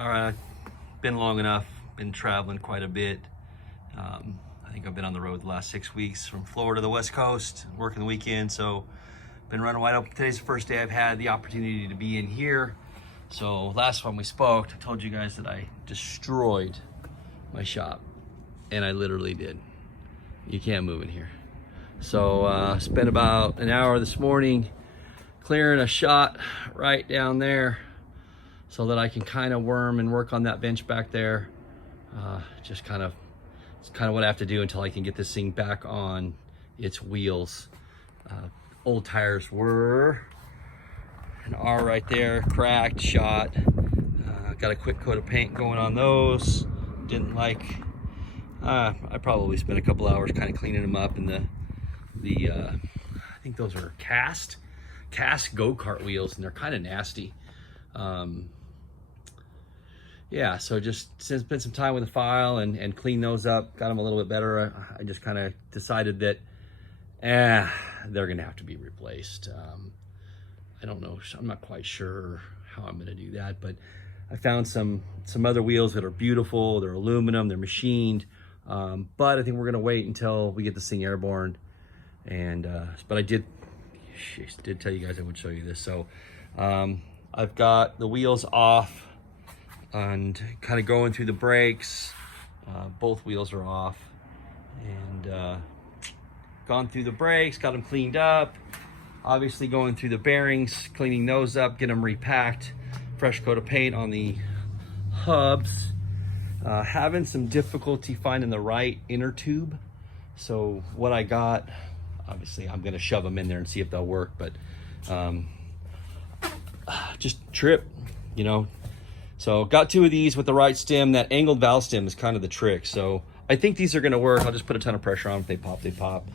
All right, been long enough, been traveling quite a bit. I think I've been on the road the last 6 weeks from Florida to the West Coast, working the weekend, so been running wide open. Today's the first day I've had the opportunity to be in here. So last time we spoke, I told you guys that I destroyed my shop, and I literally did. You can't move in here. So spent about an hour this morning clearing a shot right down there so that I can kind of worm and work on that bench back there. It's kind of what I have to do until I can get this thing back on its wheels. Old tires were an R right there, cracked, shot. Got a quick coat of paint going on those. Didn't like, I probably spent a couple hours kind of cleaning them up, and I think those are cast go-kart wheels, and they're kind of nasty. Yeah, so just spent some time with the file and cleaned those up, got them a little bit better. I just kind of decided that they're gonna have to be replaced. I don't know, I'm not quite sure how I'm gonna do that, but I found some other wheels that are beautiful. They're aluminum, they're machined, but I think we're gonna wait until we get this thing airborne. And but I did tell you guys I would show you this. So I've got the wheels off and kind of going through the brakes. Both wheels are off, and gone through the brakes, got them cleaned up. Obviously going through the bearings, cleaning those up, get them repacked, fresh coat of paint on the hubs. Having some difficulty finding the right inner tube. So what I got, obviously I'm gonna shove them in there and see if they'll work, but just trip, you know. So got 2 of these with the right stem. That angled valve stem is kind of the trick. So I think these are gonna work. I'll just put a ton of pressure on them. If they pop, they pop.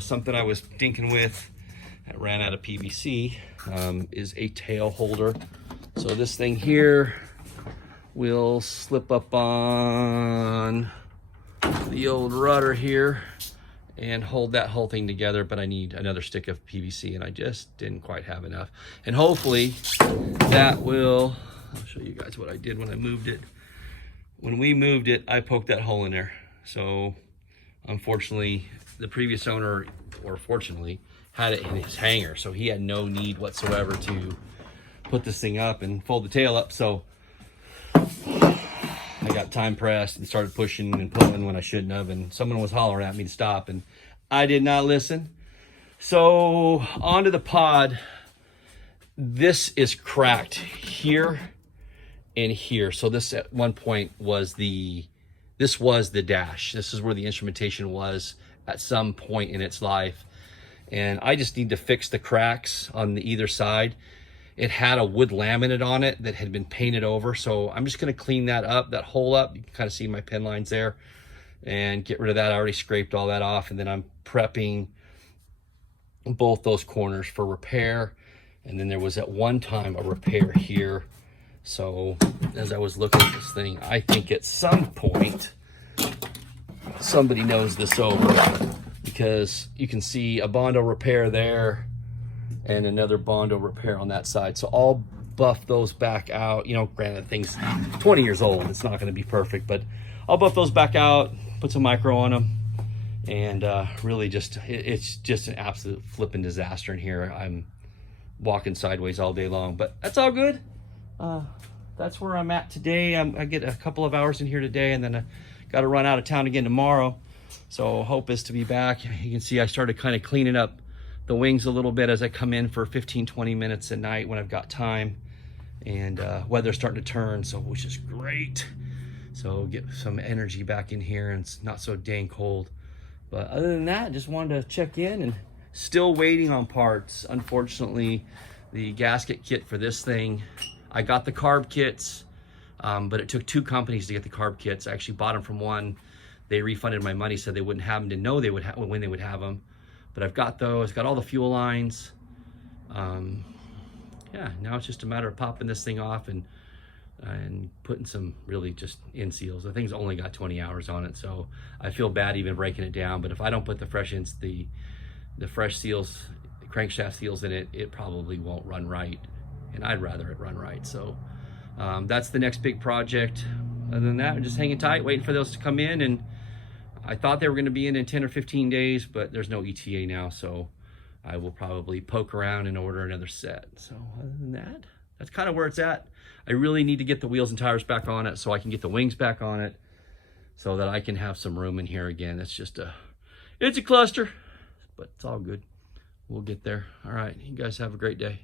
Something I was thinking with, that ran out of PVC, is a tail holder. So this thing here will slip up on the old rudder here and hold that whole thing together, but I need another stick of PVC, and I just didn't quite have enough. And hopefully that will, I'll show you guys what I did when I moved it. When we moved it, I poked that hole in there. So unfortunately, the previous owner, or fortunately, had it in his hanger, so he had no need whatsoever to put this thing up and fold the tail up. So I got time pressed and started pushing and pulling when I shouldn't have, and someone was hollering at me to stop, and I did not listen. So onto the pod. This is cracked here and here. So this at one point was this was the dash. This is where the instrumentation was at some point in its life. And I just need to fix the cracks on either side. It had a wood laminate on it that had been painted over. So I'm just gonna clean that up, that hole up. You can kind of see my pin lines there, and get rid of that. I already scraped all that off, and then I'm prepping both those corners for repair. And then there was at one time a repair here. So as I was looking at this thing, I think at some point somebody knows this over, because you can see a Bondo repair there and another Bondo repair on that side. So I'll buff those back out. You know, granted, thing's 20 years old, it's not going to be perfect, but I'll buff those back out, put some micro on them, and really just, it's just an absolute flipping disaster in here. I'm walking sideways all day long, but that's all good. That's where I'm at today. I get a couple of hours in here today, and then I got to run out of town again tomorrow. So hope is to be back. You can see I started kind of cleaning up the wings a little bit as I come in for 15-20 minutes at night when I've got time, and weather's starting to turn, so which is great. So get some energy back in here, and it's not so dang cold. But other than that, just wanted to check in, and still waiting on parts. Unfortunately, the gasket kit for this thing, I got the carb kits, but it took 2 companies to get the carb kits. I actually bought them from one. They refunded my money, said they wouldn't have them, didn't know they would when they would have them. But I've got those, got all the fuel lines. Yeah, now it's just a matter of popping this thing off and putting some really just in seals. The thing's only got 20 hours on it, so I feel bad even breaking it down. But if I don't put the fresh seals, the crankshaft seals in it, it probably won't run right, and I'd rather it run right. So That's the next big project. Other than that, I'm just hanging tight, waiting for those to come in. And I thought they were going to be in 10 or 15 days, but there's no ETA now, so I will probably poke around and order another set. So other than that, that's kind of where it's at. I really need to get the wheels and tires back on it so I can get the wings back on it so that I can have some room in here again. It's a cluster, but it's all good. We'll get there. All right, you guys have a great day.